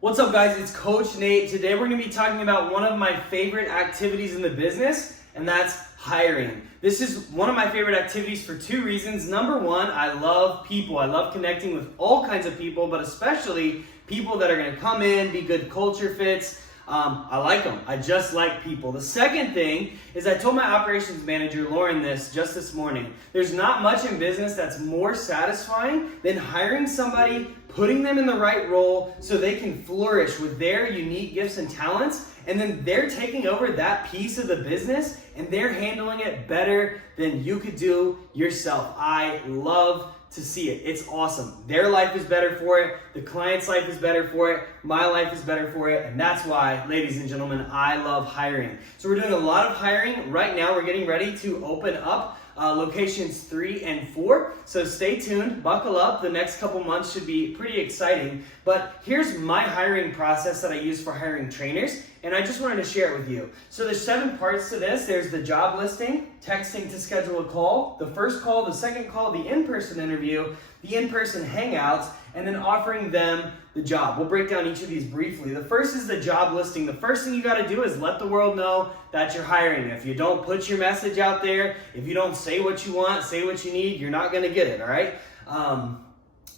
What's up, guys? It's Coach Nate. Today we're going to be talking about one of my favorite activities in the business, and that's hiring. This is one of my favorite activities for two reasons. Number one, I love people. I love connecting with all kinds of people, but especially people that are going to come in, be good culture fits. I like them. I just like people. The second thing is I told my operations manager, Lauren, this morning. There's not much in business that's more satisfying than hiring somebody, putting them in the right role so they can flourish with their unique gifts and talents, and then they're taking over that piece of the business and they're handling it better than you could do yourself. I love to see it. It's awesome. Their life is better for it. The client's life is better for it. My life is better for it. And that's why, ladies and gentlemen, I love hiring. So we're doing a lot of hiring. Right now, we're getting ready to open up locations 3 and 4. So stay tuned, buckle up. The next couple months should be pretty exciting. But here's my hiring process that I use for hiring trainers, and I just wanted to share it with you. So there's 7 parts to this. There's the job listing, texting to schedule a call, the first call, the second call, the in-person interview, the in-person hangouts, and then offering them the job. We'll break down each of these briefly. The first is the job listing. The first thing you got to do is let the world know that you're hiring. If you don't put your message out there, if you don't say what you want, say what you need, you're not going to get it, all right?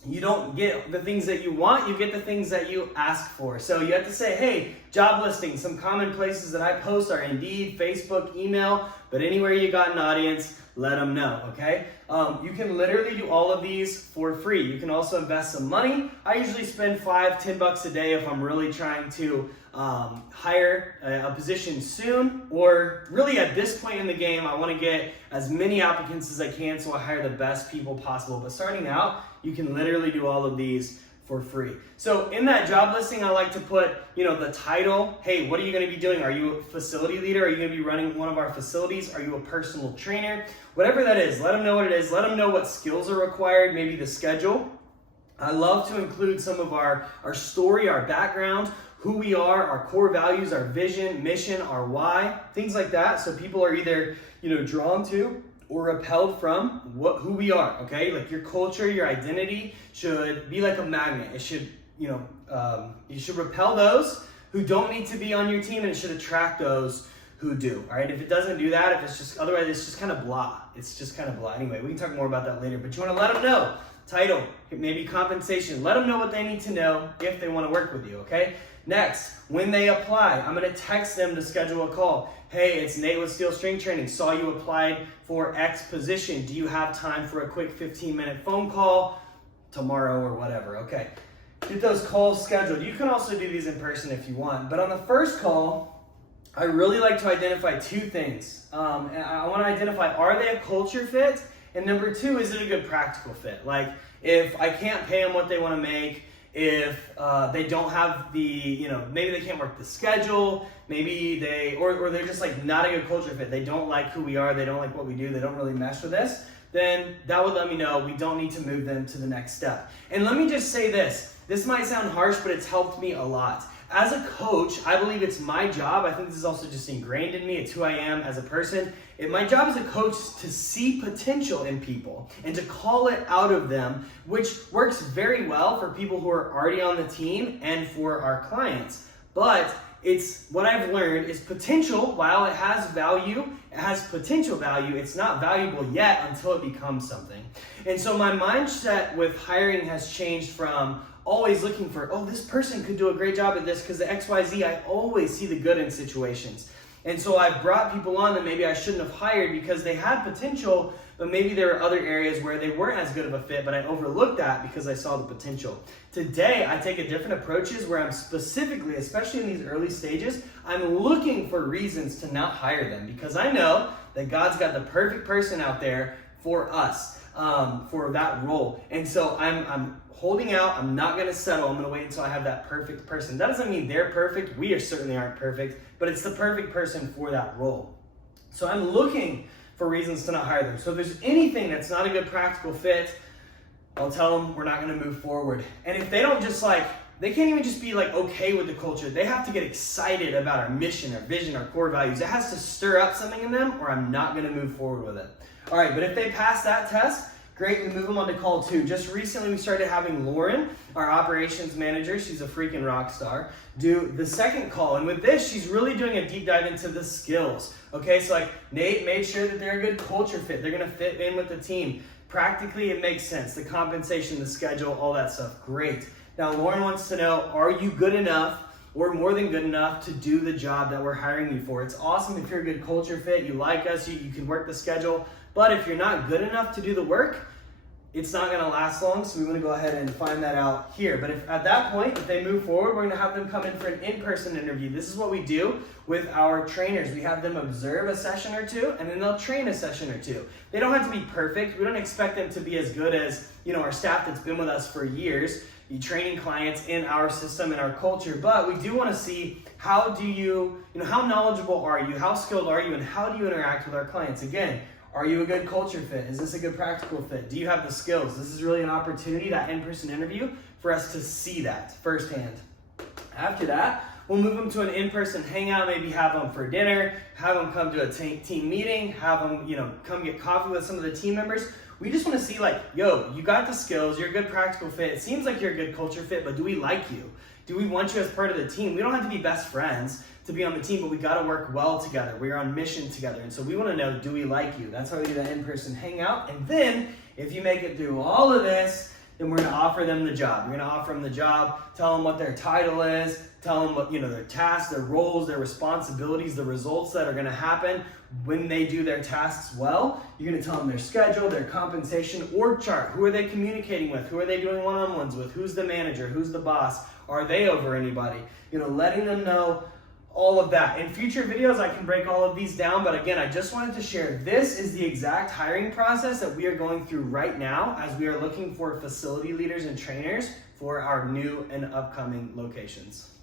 You don't get the things that you want, you get the things that you ask for. So you have to say, hey, job listing. Some common places that I post are Indeed, Facebook, email, but anywhere you got an audience, let them know, okay? You can literally do all of these for free. You can also invest some money. I usually spend $5-10 a day if I'm really trying to hire a position soon, or really at this point in the game, I want to get as many applicants as I can so I hire the best people possible. But starting out, you can literally do all of these for free. So in that job listing, I like to put, the title. Hey, what are you going to be doing? Are you a facility leader? Are you going to be running one of our facilities? Are you a personal trainer? Whatever that is, let them know what it is. Let them know what skills are required, maybe the schedule. I love to include some of our story, our background, who we are, our core values, our vision, mission, our why, things like that. So people are either, drawn to or repelled from who we are, okay? Like your culture, your identity should be like a magnet. It should, you should repel those who don't need to be on your team, and it should attract those who do, all right? If it doesn't do that, otherwise it's just kind of blah. It's just kind of blah. Anyway, we can talk more about that later, but you want to let them know. Title, maybe compensation. Let them know what they need to know if they want to work with you, okay? Next, when they apply, I'm going to text them to schedule a call. Hey, it's Nate with Steel Strength Training. Saw you applied for X position. Do you have time for a quick 15-minute phone call tomorrow or whatever? Okay. Get those calls scheduled. You can also do these in person if you want. But on the first call, I really like to identify 2 things. I want to identify, are they a culture fit? And number 2, is it a good practical fit? Like, if I can't pay them what they want to make, if they don't have the, maybe they can't work the schedule, maybe or they're just like not a good culture fit, they don't like who we are, they don't like what we do, they don't really mesh with us, then that would let me know we don't need to move them to the next step. And let me just say this might sound harsh, but it's helped me a lot. As a coach, I believe it's my job. I think this is also just ingrained in me. It's who I am as a person. My job as a coach is to see potential in people and to call it out of them, which works very well for people who are already on the team and for our clients. But it's what I've learned is potential, while it has value, it has potential value, it's not valuable yet until it becomes something. And so my mindset with hiring has changed from always looking for, this person could do a great job at this because the XYZ, I always see the good in situations. And so I brought people on that maybe I shouldn't have hired because they had potential, but maybe there were other areas where they weren't as good of a fit, but I overlooked that because I saw the potential. Today, I take a different approaches where I'm specifically, especially in these early stages, I'm looking for reasons to not hire them because I know that God's got the perfect person out there for us, for that role. And so I'm holding out. I'm not going to settle. I'm going to wait until I have that perfect person. That doesn't mean they're perfect. We certainly aren't perfect, but it's the perfect person for that role. So I'm looking for reasons to not hire them. So if there's anything that's not a good practical fit, I'll tell them we're not going to move forward. And if they don't they can't even just be okay with the culture. They have to get excited about our mission, our vision, our core values. It has to stir up something in them or I'm not going to move forward with it. All right, but if they pass that test, Great, we move them on to call 2. Just recently we started having Lauren, our operations manager, she's a freaking rock star, do the second call. And with this, she's really doing a deep dive into the skills. Okay, so like Nate made sure that they're a good culture fit. They're gonna fit in with the team. Practically, it makes sense. The compensation, the schedule, all that stuff, great. Now Lauren wants to know, are you good enough or more than good enough to do the job that we're hiring you for? It's awesome if you're a good culture fit, you like us, you can work the schedule. But if you're not good enough to do the work, it's not gonna last long, so we wanna go ahead and find that out here. But if at that point, if they move forward, we're gonna have them come in for an in-person interview. This is what we do with our trainers. We have them observe a session or two, and then they'll train a session or two. They don't have to be perfect. We don't expect them to be as good as, our staff that's been with us for years, training clients in our system and our culture, but we do wanna see how knowledgeable are you, how skilled are you, and how do you interact with our clients? Again, are you a good culture fit? Is this a good practical fit? Do you have the skills? This is really an opportunity, that in-person interview, for us to see that firsthand. After that, we'll move them to an in-person hangout, maybe have them for dinner, have them come to a team meeting, have them, come get coffee with some of the team members. We just want to see you got the skills, you're a good practical fit. It seems like you're a good culture fit, but do we like you? Do we want you as part of the team? We don't have to be best friends to be on the team, but we got to work well together. We're on mission together. And so we want to know, do we like you? That's why we do that in-person hangout. And then if you make it through all of this, then we're going to offer them the job. We're going to offer them the job, tell them what their title is, tell them what, their tasks, their roles, their responsibilities, the results that are going to happen when they do their tasks well. You're going to tell them their schedule, their compensation, org chart. Who are they communicating with? Who are they doing one-on-ones with? Who's the manager? Who's the boss? Are they over anybody? Letting them know all of that. In future videos, I can break all of these down, but again, I just wanted to share this is the exact hiring process that we are going through right now as we are looking for facility leaders and trainers for our new and upcoming locations.